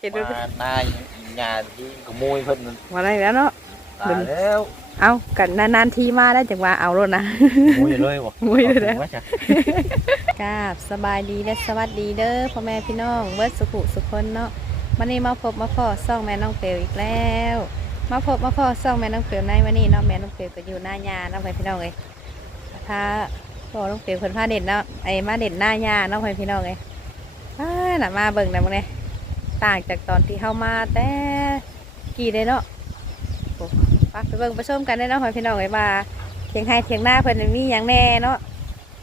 เห็นด้วยมาหน้าหญ้าที่ขโมยเพิ่นมาได้แล้วเนาะตายแล้วเอากันนานๆทีมาได้จังว่าเอารถนะขโมยเลยบ่ขโมยเลยนะอาถึงว่าจะกราบสบายดีและสวัสดีเด้อพ่อแม่พี่น้องเบิดสุขุสุขคนเนาะวันนี้มาพบมาพ่อซ่องแม่น้องเปลวอีกแล้ว มาพบมาพ่อซ่องแม่น้องเปลวในวันนี้เนาะแม่น้องเปลวก็อยู่หน้ายาเนาะพ่อพี่น้องเลยพาพ่อน้องเปลวเพิ่นพาเด่นเนาะไอ้มาเด่นหน้ายาเนาะพ่อพี่น้องเลยอ้าน่ะมาเบิ่งนะมึงเนี่ย ต่างจากตอนที่เข้ามาแต่กี่เลยเนาะโอ้ไปเบิ่งไปชมกันได้เนาะพ่อพี่น้องเลยว่าเทียงให้เทียงหน้าเพิ่นมีอย่างแน่เนาะ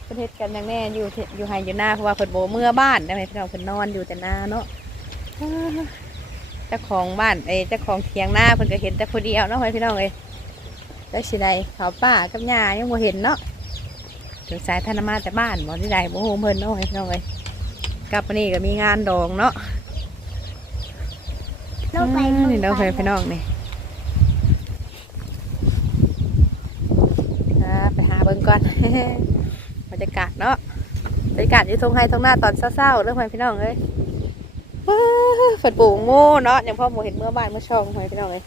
ประเทศกันอย่างแน่อยู่เทอยู่ไฮอยู่หน้าเพราะว่าเพิ่นโบเมื่อบ้านได้ไหมพี่น้องเพิ่นนอนอยู่แต่หน้าเนาะเจ้าของบ้านเอ้เจ้าของเถียงหน้าเพิ่นก็เห็นแต่คนเดียวเนาะพี่น้องเอ้ยแล้วสิใดเขาป้ากับยายังบ่เห็นเนาะถึงสายธนมาแต่บ้านบ่ที่ใดบ่ฮู้เพิ่นเนาะพี่น้องเอ้ยกลับมานี่ก็มีงานดองเนาะ เราไปอืมนี่เนาะพี่น้องนี่อ่าไปหาเบิ่งก่อน บรรยากาศเนาะบรรยากาศอยู่ทงไฮทงหน้าตอนเศร้าๆเรื่องพี่น้องเลยว้าวฝนปลูกโง่เนาะอย่างพ่อหมูเห็นเมื่อบ่ายเมื่อช่องพี่น้องเลย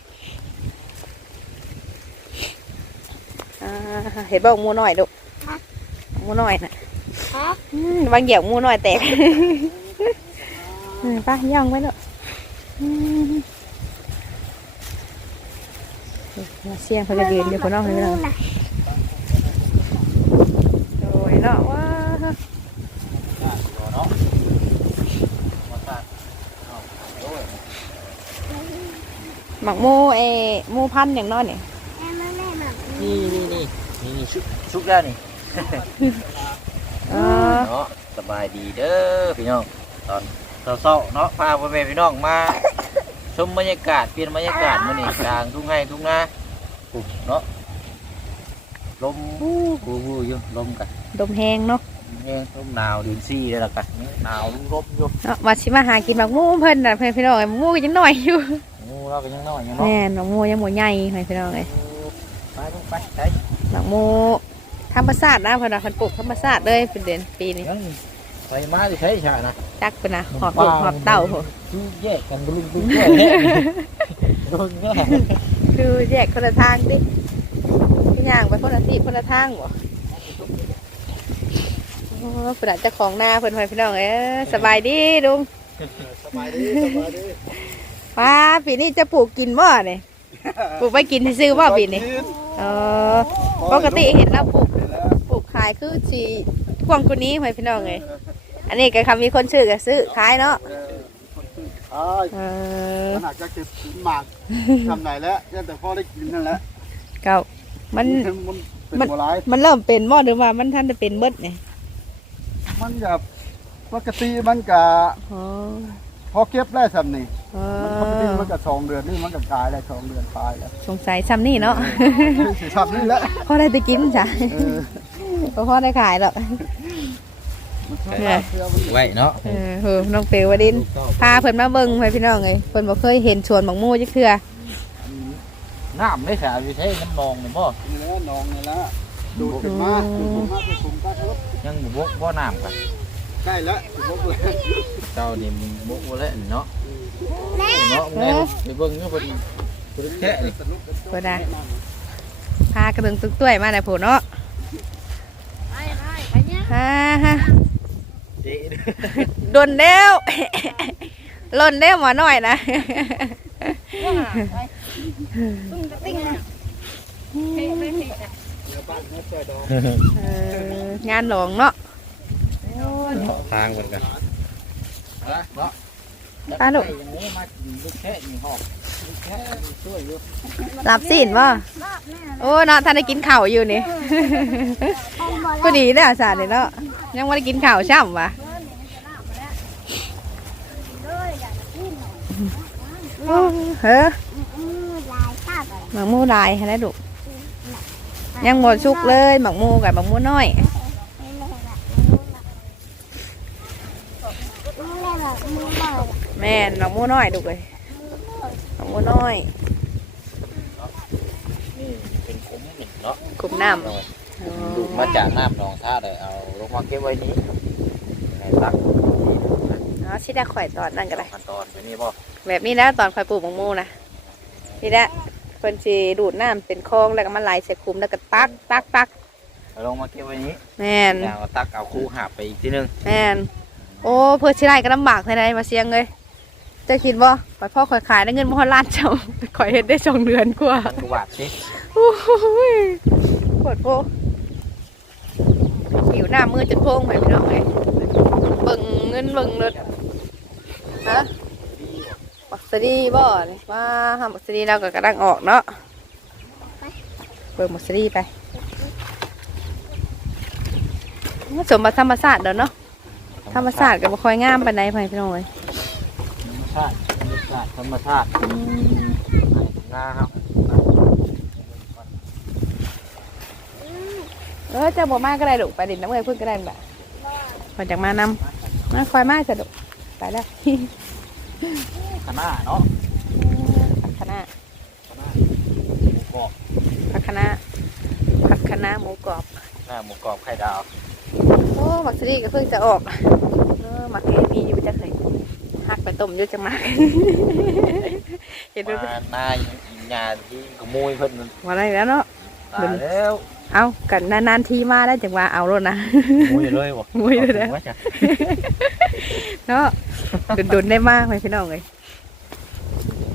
อ่าเห็นบอกหมูหน่อยดุหมูหน่อยน่ะฮะอืมบางเหยี่ยวหมูหน่อยแตก อืมไป้าย่องไว้เนาะอืมมา เสียงเพนกยืนอยู่คนนอกพี่น้องโดยเนาะว้าเนาะมาตากเอาโอ้ยหมักหมูเอหมูพันธุ์อย่างน้อยเนี่ยแม่แม่แม่แบบนี่นี่นี่นี่นี่ชุกชุกแล้วนี่เออเนาะสบายดีเด้อพี่น้องตอน เศร้าๆเนาะพาพ่อแม่พี่น้องมาชมบรรยากาศเปลี่ยนบรรยากาศมื้อนี้กลางทุ่งไร่ทุ่งนาปุ๊บเนาะลมวู้วู้อยู่ลมกันดมแห้งเนาะแห้งลมหนาวเดือนสี่เลยล่ะกันหนาวลมลมอยู่เนาะมาชิมาหากินหมักหมูเพิ่นน่ะเพิ่นพี่น้องเอ้ยหมูก็ยังน้อยอยู่โอ้เราก็ยังน้อยอยู่เนาะแม่นหมักหมูยังหมูใหญ่เพิ่นพี่น้องเอ้ยไปลูกไปไปหมักหมูธรรมชาตินะเพิ่นว่าเพิ่นปลูกธรรมชาติเลยเป็นเดือนปีนี้ยัง ไปมาที่ใช้ชานะจักเพิ่นน่ะหอบลูกหอบเต้าโหคือแยกกันบุลุงบุลุงแยกโดนแยกคือแยกคนละทางติทุกอย่างไปคนละที่คนละทางบ่โอ้เพิ่นอาจจะของหน้าเพิ่นเพิ่นพี่น้องเอ้ยสบายดีลุงสบายดีสบายดีว้าปีนี้จะปลูกกินบ่เนี่ยปลูกไปกินซื้อๆบ่ปีนี้เออปกติเห็นเราปลูกปลูกขายคือสีกว้างกว่านี้ไว้พี่น้องเลย อันนี้ก็คำมีคนซื้อก็ซื้อขายเนาะอ่าเออขนาดจะเก็บหมากทำไหนแล้วยังแต่พ่อได้กินนั่นแหละเก่ามันมันเป็นโบราณมันเริ่มเป็นบ่หรือว่ามันท่านจะเป็นเบิดเนี่ยมันกับปกติมันกับอ๋อพอเก็บได้สำนี่เอมันปกติอมันกับสองเดือนนี่มันกับตายแล้วสองเดือนตายแล้วสงสัยซ้ำนี่เนาะสิทำนี่แหละพอได้ไปกินจ้ะเออบ่พอได้ขายหรอก ไว้เนาะเออเออน้องเปวดินพาเพิ่นมาเบิ่งไว้พี่น้องเลยเพิ่นบ่เคยเห็นสวนบักมู่จักเทื่อน้ำได้สาอยู่ใช้น้ำนองนี่บ่นี่แหละน้องนี่แหละดูดขึ้นมาดูดขึ้นมาไปคุมตั้งรถยังบ่บ่น้ำกันใกล้แล้วถึงพวกเลยเจ้านี่บ่บ่แล้วเนาะเนาะแม่ไปเบิ่งเนาะเพิ่นเพิ่นแค่นี่เพิ่นน่ะพากระดึงตึกต้วยมาได้โผเนาะไปไปไปเนี่ยฮ่า ฮ่าเด้โดนแล้วหล่นแล้วหมอหน่อยนะตึ้งติ้งนะเอองานหลวงเนาะทางเพิ่นกันเนาะป้าลูกมาลูกแค่นี่ฮอกลูกแค่ช่วยอยู่รับสินบ่โอ้เนาะท่านได้กินข้าวอยู่นี่ก็ดีแล้วสาเนี่ยเนาะ ยังไม่ได้กินข้าวช่ำวะเฮ้อลายชาติหมักหมูลายให้ได้ดุยังหมดชุกเลยหมักหมูกับหมักหมูน้อยแม่นหมักหมูน้อยดุเลยหมักหมูน้อยนี่เป็นขุมนี่เนาะกลุ่มน้ดูด มาจากน้ำหนองท่าเลยเอาลงมาเก็บไว้นี้ในตักนี่นะำเอาสิได้ข่อยตอนนั่นก็ได้ ขั้นตอนเป็นนี่บ่แบบนี้แล้วตอนข่อยปลูกมังมูนะนี่แหละเพิ่นสิดูดน้ำเป็นคลองแล้วก็มาไหลใส่คุมแล้วก็ตักตักตักเอาลงมาเก็บไว้นี้แม่นอย่างเอาตักเอาคู่หาบไปอีกทีนึงแม่นโอ้เพื่อสิได้ก็ลำบากให้ได้มาเสียงเลยจะคิดบ่ข่อยพ่อข่อยขายได้เงินบ่ฮอดล้านเจ้าข่อยเฮ็ดได้สองเดือนกว่าตั้งกว่าบาทสิ โอ้ยปวดโพ หิวหน้ามือจนโพงไปพี่น้องเลยเบิ่งเงินเบิ่งรถฮะบักสดีบ่นี่ว่าห้ามบักสดีเราก็กำลังออกเนาะเบิ่งบักสดีไปสมบัติธรรมศาสตร์เด้อเนาะธรรมศาสตร์ก็บ่ค่อยงามปานใดไปพี่น้องเลยธรรมชาติธรรมชาติธรรมชาติอืมงาครับ เออเจะบ่มาก็ได้ลูกไปดินน้ำเงินเพิ่นก็ได้บ่ะพอจากมานำมาคอยมาจะลูกไปแล้วขนาเนาะผักคะน้าขนาหมูกรอบผักคะน้าผักคะน้าหมูกรอบหน้าหมูกรอบไข่ดาวโอ้หมักซีรีก็เพิ่งจะออกเออหมักเอมีอยู่จะเคยหักไปต้มอยู่จังมากเห็นด้วยมาหน้าหยาที่ขโมยเพิ่นว่าอะไรแล้วเนาะตายแล้ว เอากันนานๆทีมาได้จังว่าเอารถนะขโมยเลยบ่ขโมยเลยนะอาถึงว่าจะเนาะดุนๆได้มากไหมพี่น้องเลย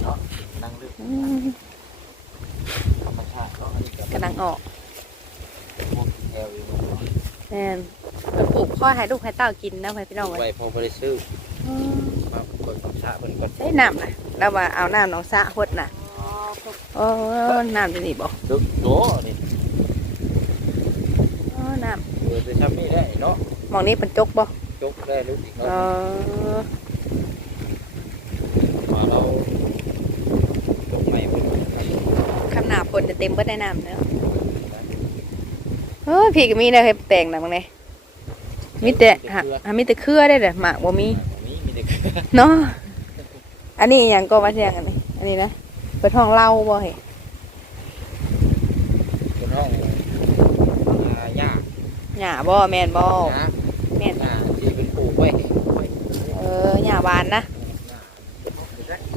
เนาะนั่งลึกอืมธรรมชาติเนาะอันนี้ก็กำลังออกพวกแอลอยู่เนาะแม่นกระปุกข้อให้ลูกให้เต้ากินนะพี่น้องเลยไว้พอบ่ได้ซื้ออืมมาเปิดชาเพิ่นก่อนใช้น้ำนะแล้วว่าเอาน้ำหนองสะหดนะโอ้น้ำจะดีบอกดึกโตนี่โอ้น้เออจะทำนี่ได้เนาะำหมองนี้เป็นจกบ่จกได้ลึกอีกเอเนาะอมาเราจกใหม่เพิ่นคำหนาฝนจะเต็มเบิดได้น้ำเนาะเฮ้ยพี่ก็มีนะเฮ็ดแต่งนะบางเนี่ยมีแต่หาหามีแต่เครือได้เด้อหมากบ่มีมีมีแต่เนาะอันนี้อหย่างก็ว่าเสียงอันนี้อันนี้นะเปิดห้องเหล้าบ่เฮ้ เป็นห้องยาหญ้า หญ้าบ่แม่นบ่นะแม่นหญ้าที่เป็นปลูกไว้ไว้เออหญ้าหวานนะ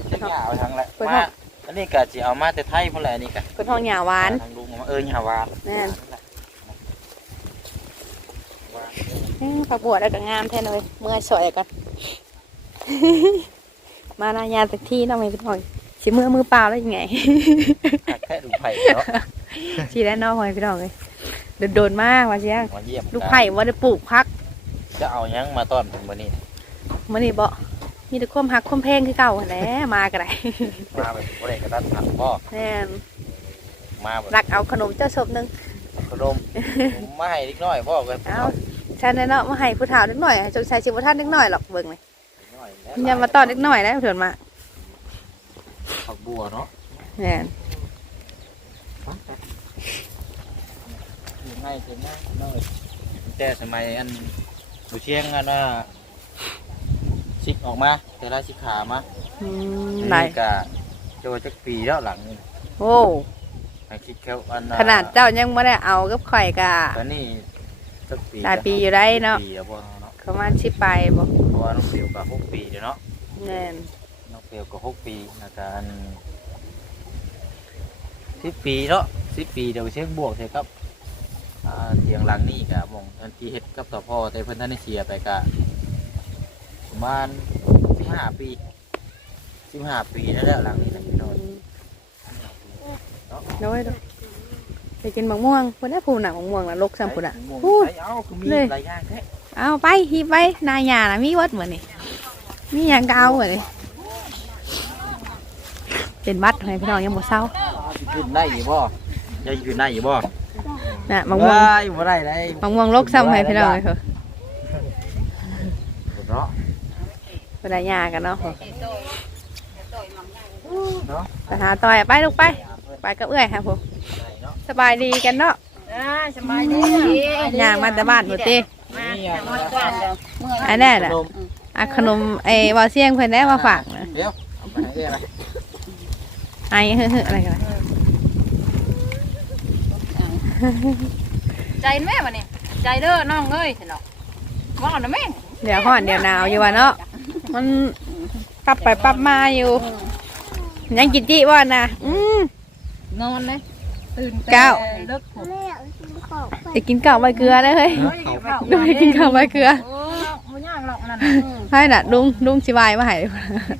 หญ้าเอาทางละเปิดห้มาองอันนี้ก็สิเอามาแต่ไทยพุ่นแหละอันนี่ก็เปิดห้องหญ้าหวานทางลุงเอามาเออหญ้าหวานแม่นหวานอืมผักบัวแล้วก็งามแท้เลยเมื่อยสอยก่อนมาหนายาสักที่เนาะไม่เป็นหอยสิมือมือเปล่าแล้วยังไงหักแค่ดูไผ่เนาะสิได้เนอกหอยพี่น้องเลย โดนๆมากว่าเชียงมาเยี่ยมลูกไผ่ว่าได้ปลูกพักจะเอาหยังมาต้อนผมมื้อนี้มื่อนี้บ่มีแต่ความหักความแพงคือเก่าหั่นแหละมาก็ได้มาแบบบ่ได้กระตันหันพ่อแน่นมาแบบรักเอาขนมเจ้าศพหนึงขนมผมมาให้เล็กน้อยพ่อก็เอาฉันน่ะเนาะมาให้ผู้เฒ่านิดหน่อยให้จงใช้ชีวิตท่านนิดหน่อยหรอกเบิ่งเลยน้อยอย่ามาตอนนิดหน่อยนะเถินมาผักบัวเนาะแน่น อยู่ง่ายเป็นง่ายน้อยแต่สมัยอันดูเชียงอันว่าชิกออกมา แต่ละชิกขามาอืมอันไหนนี่ก็จะว่าจักปีแล้วหลังนี่โอ้ให้คิดแค่อันขนาดเจ้ายังไม่ได้เอากับข่อยกะ ตอนนี้จักปีหลายปีอยู่ได้เนาะ ปีแล้วบ่เนาะประมาณสิบไปบ่เพราะว่าน้องเปียวก็หกปีเดี๋ยวเนาะ แน่นน้องเปียวก็หกปีนะการสิบปีเนาะสิบปีเดี๋ยวเช็คบวกเถอะครับ อ่าเตียงหลังนี่กับมองอันที่เฮ็ดกับต่อพ่อแต่เพิ่นท่านได้เสียไปกะประมาณสิบห้าปีสิบห้าปีแล้วแหละหลังนี้นะพี่น้องน้อยด้วยไปกินมะม่วงคนได้ผูหนักมะม่วงแล้วลกซ้ำผูน่ะพูพูดดเอาคือมีเลย หลายอย่างแท้เอาไปฮีบไปนายหยานะมีวัดเหมือนนี่มีหยังก็เอาเหมือนนี่เป็นวัดให้พี่น้องยังบ่เศร้าขึ้นได้อยู่บ่จะขึ้นได้อยู่บ่ น่ะมะม่วงได้บ่ได้เลยมะม่วงลกซ้ำให้พี่น้องเลยเหรอเนาะเวลาหยากันเนาะเนาะไปหาต่อยไปลูกไป ไปกับเอื้อยครับผมได้เนาะสบายดีกันเนาะอ่าสบายดีหยางมาแต่บ้านหมดตีมาจากนอนบ้านเด้อเมื่อยอันนั้นน่ะขนมอะขนมไอ้วาเซียงเพิ่นได้มาฝากนะเดี๋ยวเอาไปให้ได้ไหมไอ้เฮ้อๆอะไรกันนะ ใจแม่บ่นี่ใจเด้อน้องเอ้ยสิเนาะว่าเอานะแม่เดี๋ยวห่อนเดี๋ยวหนาวอยู่ว่าเนาะมันปรับไปปรับมาอยู่ ยังกินจิบ่นะอืมนอนเลยตื่นเก้า เลิกผมจะกินข้าวใบเกลือได้เฮ้ยดูให้กินข้าวใบเกลือโอ้ไม่ยากหรอกนั่นให้น่ะลุงลุงสิวายมาให้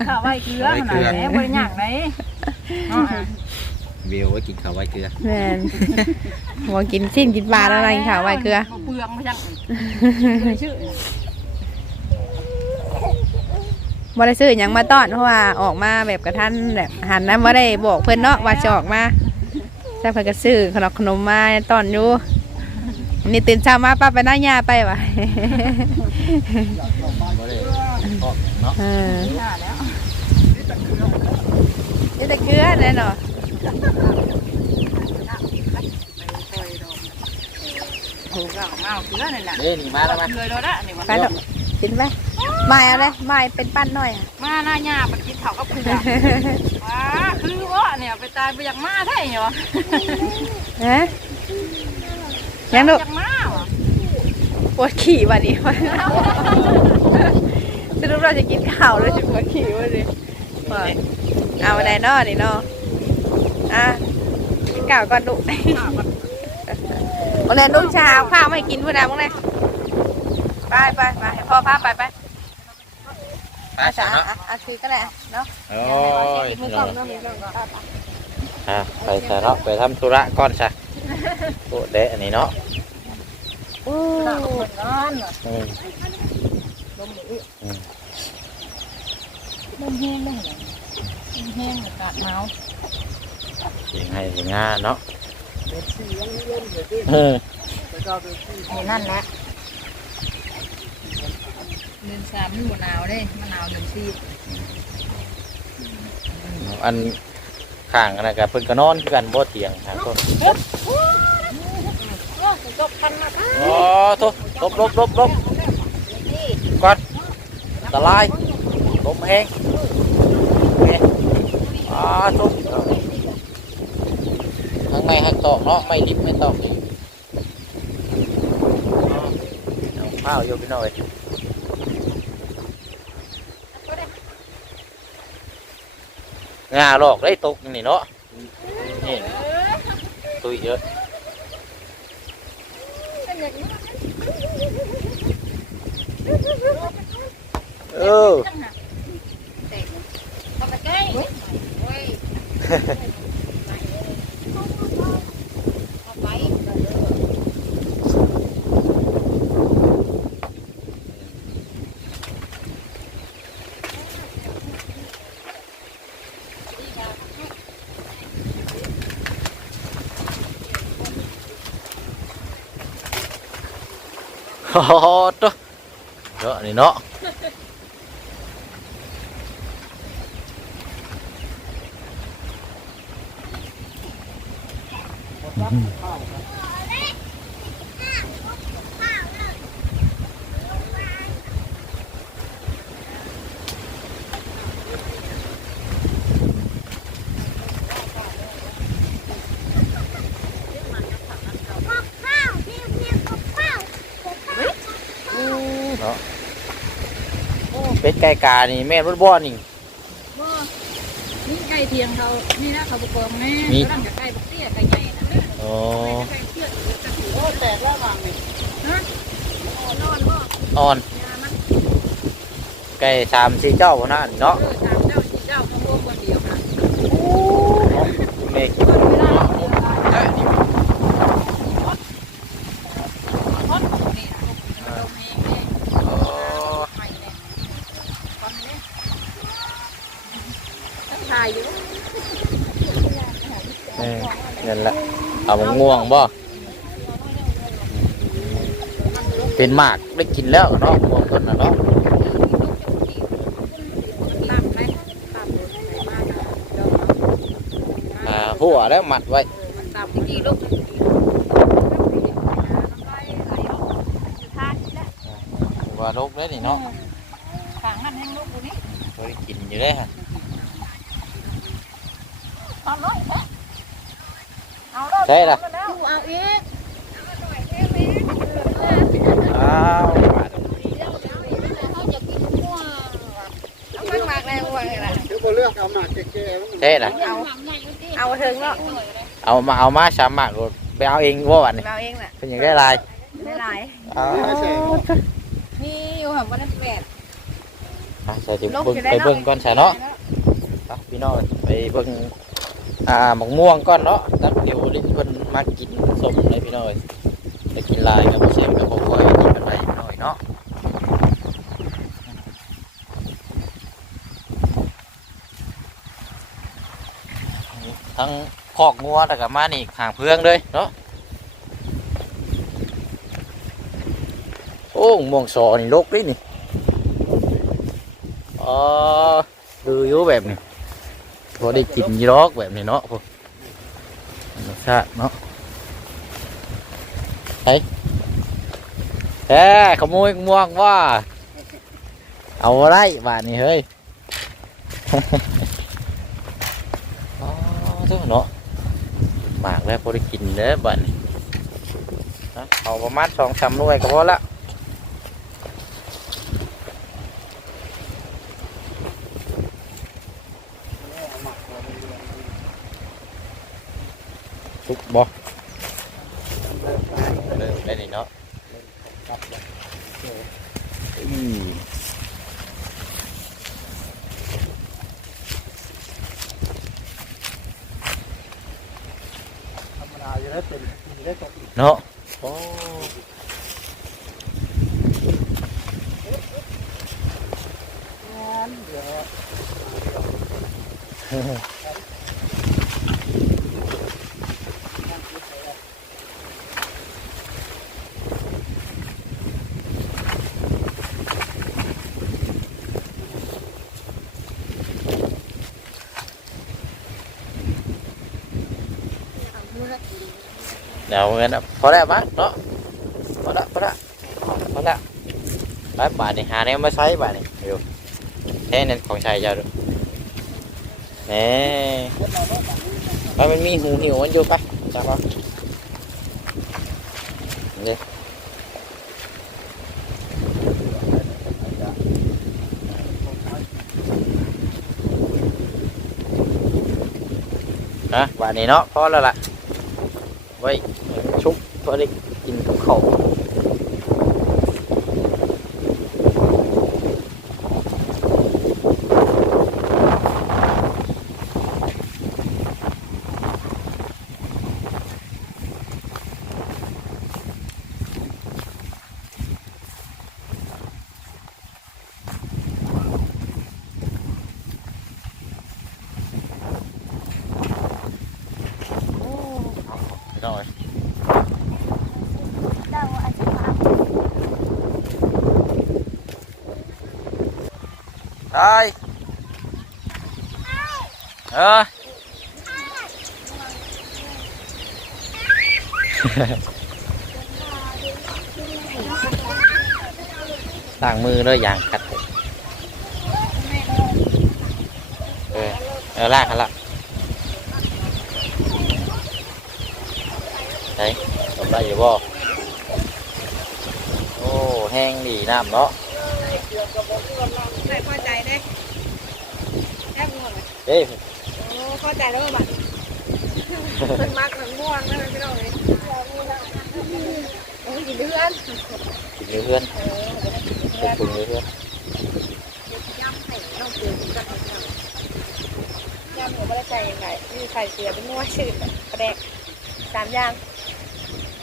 ข้าวไว้เกลือขนาดไหนบริยากไหนเบลไว้กินข้าวไว้เกลือแม่นบ่กินสิ้นกินปลาแล้วนะกินข้าวใบเกลือเปลืองไม่ยังชื่อบ่ได้ซื้อหยังมาต้อนเพราะว่าออกมาแบบกระทันแบบหันนะบ่ได้บอกเพิ่นเนาะว่าจะออกมาแต่เพิ่นก็ซื้อขนมขนมมาต้อนอยู่นี่ตื่นเช้ามาป้าไปหน้ายาไปว่ะบ่ได้ออกเนาะเออหน้าแล้วนี่แต่เกลือแน่เนาะโอ้ก็เอาเกลือนี่แหละเด้นี่มาแล้วมาเกลือแล้วละนี่วะไปดอกกินไหมไม่เอาเลยไม่เป็นปั้นหน่อยอะมาหน้าหญ้าไปกินข้ากับเกลือว้าคือว่าเนี่ยไปตายไปอยากมาได้เหรอฮะยังดูอยากมาปวดขี่วันนี้วะสรุปเราจะกินข้าวแล้วจะปวดขี่วันนี้เอาอะไรนอนี่เนาะ อะกินข้าวก่อนดุวันนี้ลูกชาเอาข้าวมาให้กินพูดนะมึงเลยไปไปไปให้พ่อพาไปไปไปอาซะสาเนาะอะอะคือก็ได้เนาะโอ้ยมือกล่องเนาะมือกล่องก่อนไปอะไปซะเนาะไปทำธุระก่อนซะโอ้เดะอันนี้เนาะอู้นอนเหรออืมลมลมแห้งได้เหรอลมแห้งอากาศหนาว สิงให้สิงาเนาะเออนี่นั่นแหละเดือนสามมันบ่หนาวเด้มันหนาวเดือนสี่อันข้างอันนั้นก็เพิ่นก็นอนคือกันบ่เถียงทางคนจบกันนะโอ้โทษลบลบลบลบก่อนอันตรายลมแห้งโอเคอ่าทุก ข้างในหักตอกเนาะไม่ลิบไม่ตอกเอาข้าวโยมพี่น้อยงาหลอกได้ตกนี่เนาะนี่ตุยเยอะเออ ทำไมใกล้โอ้ยเอาไป โอ้โหตัวเยอะนี่เนาะเนาะเป็ด ไก่กานี่แม่นบ่บ่นี่ว่านี่ไก่เทียงเขานี่นะเขาบุกเบิกแม่มีกำลังจะไก่บุกเตี้ยไก่ใหญ่นั่นแหละโอ้ไก่เตี้ยจะถือโอ้แตกแล้วบางนี่ฮะนอนบ่อ่อนยามันไก่สามสี่เจ้าพุ่นน่ะเนาะเออสามเจ้าสี่เจ้าเขารวมคนเดียวนะแม่คิดเวลาเอ้ยนี่ ทอดของนี่นะลมเองเลย โอ้ ไม่เลยฟังเลยต้องถ่ายอยู่ เออนั่นแหละเอา มะม่วงบ่เป็นหมากได้กินแล้วเนาะม่วงต้นน่ะเนาะตามไหมตามเลยไหนบ้างนะเดี๋ยวอ่าหัวแล้วมัดไว้มันตามจริงๆลูกว่านกเลยนี่เนาะฝั่งนั้นแห้งลูกดูนี่บ่ได้กินอยู่เลยฮะ เอาเลย เอาเลยใช่ล่ะเอาอีกอ้าวบาดเขาจะกินมั่วแม่ง่วงเลยล่ะเดี๋ยวบ่เลื อ่าหม่งม่วงไปเบิ่งก่อนใช่เนาะไปพี่น้องไปเบิ่งอ่าหมกม่วงก่อนเนาะตั้งเดี๋ยวลิ้นเพิ่นมากินสมเลยพี่น้อยไปกินลายกับบเสียมกับบ่ค่อยกินกันไปพี่น้อยเนาะทั้งคอกงัวแล้วก็มานี่ห่างเพื่องเลยเนาะโอ้ม่วงสอนี่ลกเลยนี่อ๋อดูอยู่แบบนี้ พอได้กินยีรอกแบบนี้เนาะพวกรสชาติเนาะเฮ้แฮ่ขโมยม่วงว่า เอาอะไรบ้าทนี้เฮ้ยอ๋อเจ้าเนาะหมากแล้วพอได้กินเด้อบ้าทนี้เอาประมาณสองสามหน่วยก็พอละ ทุกบ่เริ่มได้นี่เนาะอืม ธรรมดาอยู่แล้วเป็นปีได้ตกอีก เนาะโอ้ งานเดี๋ยว เงินอะพอแล้วมั้งเนาะพอละพอละพอละไปบาทนี่หาแนวมาใช้บาทนี่เดี๋ยวแค่นั้นของชายเจ้าดูแหน่ไปมันมีหูหิวมันอยู่ไปจับเอาเดี๋ยนะบาทนี้เนาะพอแล้วล่ะไว้ พอได้กินกับเขา ล้างมือด้วยยางกัดเออเออลางกันละไหนทำได้อยู่บ่โอ้แห้งดีน้ำเนาะไม่พอใจเด้แค่ง่วงเอ้ยโอ้เข้าใจแล้วว่าบัดมันมักมันง่วงนะพี่น้องเลย กินเดือนกินเพื่อนเออเดืเป็อนนกลุ่มเพื่อนย่ำไข่น้องเกลือกันย่ำหนูไม่ได้ใจยังไงมีไข่เสียเป็นง่วงชื่นกระแดกสามอย่าง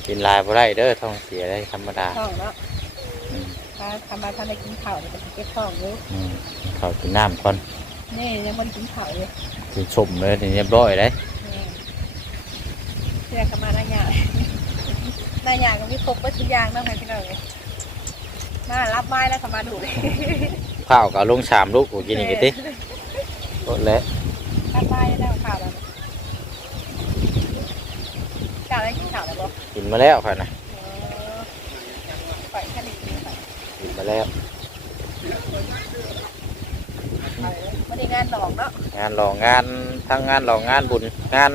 กินลายบ่ได้เด้อท้องเสียได้ธรรมดาท้องเนาะถ้าทำมาท่านได้กินข้าวเนี่ยก็สิเก็บท้องอยู่อืมเขากินน้ำก่อนนี่ยังไม่ได้กินข้าวเลยกินชมเลยนี่เรียบร้อยเลยเพื่อกมาหน้าหยาห น้าหยาก็มีครบวัตถุกอย่างเนาะพี่น้องเลยมารับไม้แล้วก็มาดูเลยข้าวกับลงชามลูกกูกินอีกทีโคตรแล้วรับไม้ได้ข้าวแล้วข้าวได้กินข้าวแล้วบ่กินมาแล้วค่ะนะไปแค่นี้ไปกินมาแล้ววันนี้งานดอกเนาะงานหล่องานทั้งงานหล่องานบุญงาน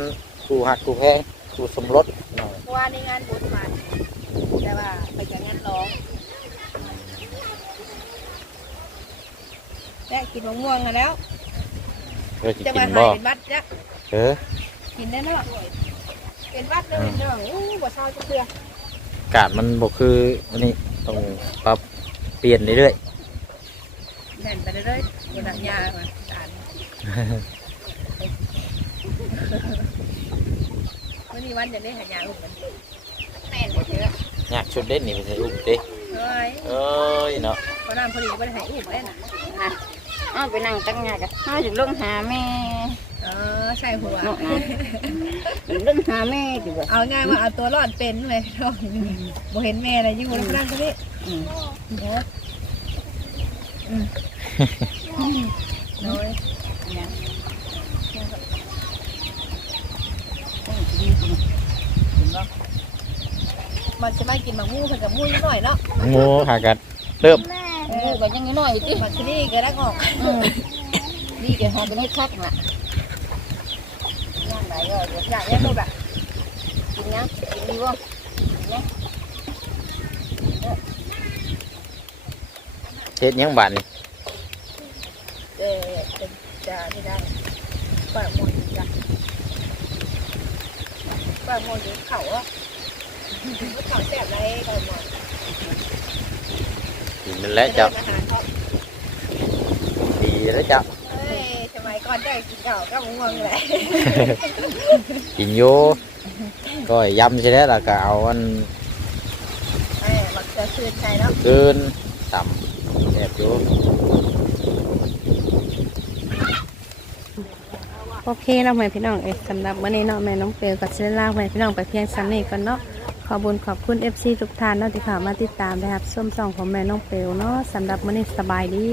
กูหักกูแพงกูสมรสหน่อยเพ ราะว่าในงานบุญมาแต่ว่าไปจากงานร้องและกินมะม่วงกันแล้วเพื่อจะจะกิมานหาบ่ยเป็นบัดจ้ะเออกินได้เนาะเป็นบัดเลยเนาะอู้บ่เศร้าจะเพื่ออากาศมันบ่คืออันนี้ต้องปรับเปลี่ยนเรื่อยแน่นไปเรื่อยๆบนหลังยามาสาร วันนี้วันจะได้หายาอุ่นกันแน่นเลยเยอะๆยากชุดเด่นนี่เป็นไงอุ้มติเฮ้ยเอ้ยเนาะพอน้ำพอดีไม่ได้หายอุ่นเลยนะนะเอาไปนั่งตั้งงานกันเอาถึงลงหาแม่เออใส่หัวเนาะนะถึงลงหาแม่ดีกว่าเอาง่ายว่าเอาตัวรอดเป็นเลยบ่เห็นแม่อะไรอยู่แล้วพนันก็นี่อืมโอ้อืมน้อย เนี่ยมันจะไม่กินหมังมูเพิ่นกับมูนิดหน่อยเนาะงูหากันเริ่มเออก็ยังน้อยอยู่ติมันที่นี่ก็ได้ออกอืมดีแกหาเป็นให้คักน่ะย่างไหนก็เดี๋ยวอยากเลี้ยงลูกอะกินนะกินดีบ่เฮ็ดหยังบาดนี่เออเป็นจะไม่ได้ปากมวยจ้ะ ปากมวยอยู่เขาอะเขาแสบไรปากมวยกินนั่นแหละเจ้าอาหารเขาดีแล้วจ้าเอ้ยสมัยก่อนได้กินเก่าก็ม่วงแหละกินอยู่ก็ยำใช่แล้วล่ะก็เอาอันเอ้ยบักเสือคืนใจเนาะเกินต่ำแซ่บอยู่ โอเคเราแม่พี่น้องเอ้สำหรับวันนี้เนาะแม่น้องเปลกับเชลล่าแม่พี่น้องไปเพียงซ้ำนี้ก่อนเนาะขอบุญขอบคุณ FC ทุกท่านเนาะที่เข้ามาติดตามนะครับส้มสองของแม่น้องเปลเนาะสำหรับวันนี้สบายดี